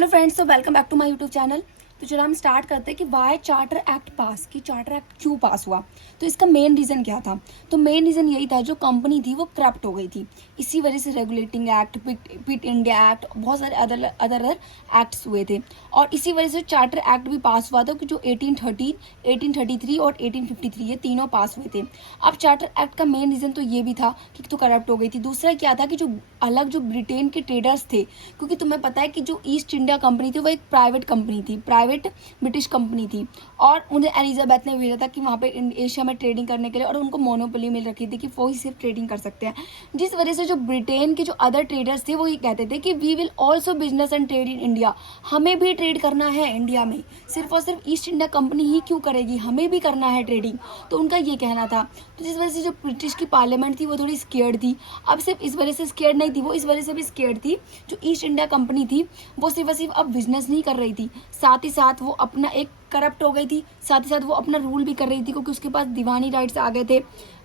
Hello friends, तो welcome back to my YouTube channel. तो चलो हम स्टार्ट करते हैं कि वाई चार्टर एक्ट पास, कि चार्टर एक्ट क्यों पास हुआ। तो इसका मेन रीज़न क्या था। तो मेन रीज़न यही था, जो कंपनी थी वो करप्ट हो गई थी। इसी वजह से रेगुलेटिंग एक्ट, पिट इंडिया एक्ट, बहुत सारे अदर एक्ट्स हुए थे। और इसी वजह से चार्टर एक्ट भी पास हुआ था कि जो 1813, 1833 और 1853 ये तीनों पास हुए थे। अब चार्टर एक्ट का मेन रीज़न तो ये भी था कि तो करप्ट हो गई थी। दूसरा क्या था कि जो ब्रिटेन के ट्रेडर्स थे, क्योंकि तुम्हें पता है कि जो ईस्ट इंडिया कंपनी थी वो एक प्राइवेट कंपनी थी, प्राइवेट ब्रिटिश कंपनी थी। और उन्हें एलिजाबेथ ने भेजा था कि वहाँ पे एशिया में ट्रेडिंग करने के लिए, और उनको मोनोपोली मिल रखी थी कि वो ही सिर्फ ट्रेडिंग कर सकते हैं। जिस वजह से जो ब्रिटेन के जो अदर ट्रेडर्स थे वो ये कहते थे कि we will also business and trade in India, हमें भी ट्रेड करना है इंडिया में, सिर्फ और सिर्फ ईस्ट इंडिया कंपनी ही क्यों करेगी, हमें भी करना है ट्रेडिंग। तो उनका ये कहना था। तो जिस वजह से जो ब्रिटिश की पार्लियामेंट थी वो थोड़ी स्केर्ड थी। अब सिर्फ इस वजह से स्केर्ड नहीं थी, वो इस वजह से भी स्केर्ड थी, जो ईस्ट इंडिया कंपनी थी वो सिर्फ और सिर्फ अब बिजनेस नहीं कर रही थी, साथ ही साथ वो अपना एक करप्ट हो गई थी, साथ ही साथ वो अपना रूल भी कर रही थी, क्योंकि उसके पास दीवानी राइट्स आ गए थे,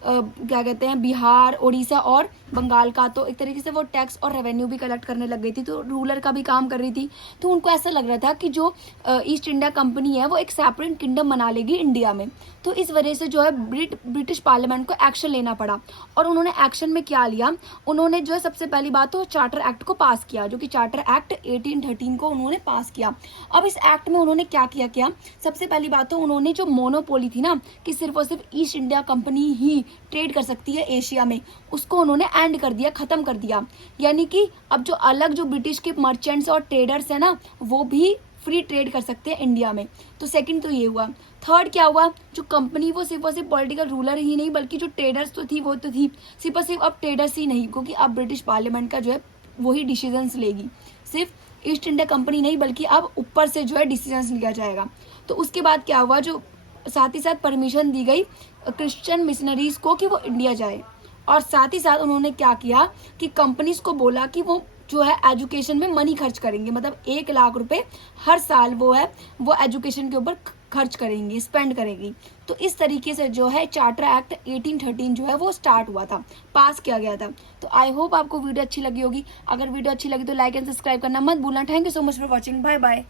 क्या कहते हैं, बिहार, उड़ीसा और बंगाल का। तो एक तरीके से वो टैक्स और रेवेन्यू भी कलेक्ट करने लग गई थी, तो रूलर का भी काम कर रही थी। तो उनको ऐसा लग रहा था कि जो ईस्ट इंडिया कंपनी है वो एक सेपरेट किंगडम बना लेगी इंडिया में। तो इस वजह से जो है ब्रिटिश पार्लियामेंट को एक्शन लेना पड़ा। और उन्होंने एक्शन में क्या लिया, उन्होंने जो है सबसे पहली बात तो चार्टर एक्ट को पास किया, जो कि चार्टर एक्ट 1813 को उन्होंने पास किया। अब इस एक्ट में उन्होंने क्या किया, सबसे पहली बात तो उन्होंने जो मोनोपोली थी ना, कि सिर्फ और सिर्फ ईस्ट इंडिया कंपनी ही ट्रेड कर सकती है एशिया में, उसको उन्होंने एंड कर दिया, खत्म कर दिया। यानी कि अब जो अलग जो ब्रिटिश के मर्चेंट्स और ट्रेडर्स है ना, वो भी फ्री ट्रेड कर सकते हैं इंडिया में। तो सेकंड तो ये हुआ। थर्ड क्या हुआ, जो कंपनी वो सिर्फ और सिर्फ पॉलिटिकल रूलर ही नहीं, बल्कि जो ट्रेडर्स तो थी वो तो थी, सिर्फ और सिर्फ अब ट्रेडर्स ही नहीं, क्योंकि अब ब्रिटिश पार्लियामेंट का जो है वही डिसीजंस लेगी, सिर्फ ईस्ट इंडिया कंपनी नहीं, बल्कि अब ऊपर से जो है डिसीजंस लिया जाएगा। तो उसके बाद क्या हुआ, जो साथ ही साथ परमिशन दी गई क्रिश्चियन मिशनरीज को कि वो इंडिया जाए। और साथ ही साथ उन्होंने क्या किया कि कंपनीज को बोला कि वो जो है एजुकेशन में मनी खर्च करेंगे, मतलब 1 लाख रुपए हर साल वो एजुकेशन के ऊपर खर्च करेंगी, स्पेंड करेंगी। तो इस तरीके से जो है चार्टर एक्ट 1813 जो है वो स्टार्ट हुआ था, पास किया गया था। तो आई होप आपको वीडियो अच्छी लगी होगी। अगर वीडियो अच्छी लगी तो लाइक एंड सब्सक्राइब करना मत भूलना। Thank you so much for watching. Bye bye.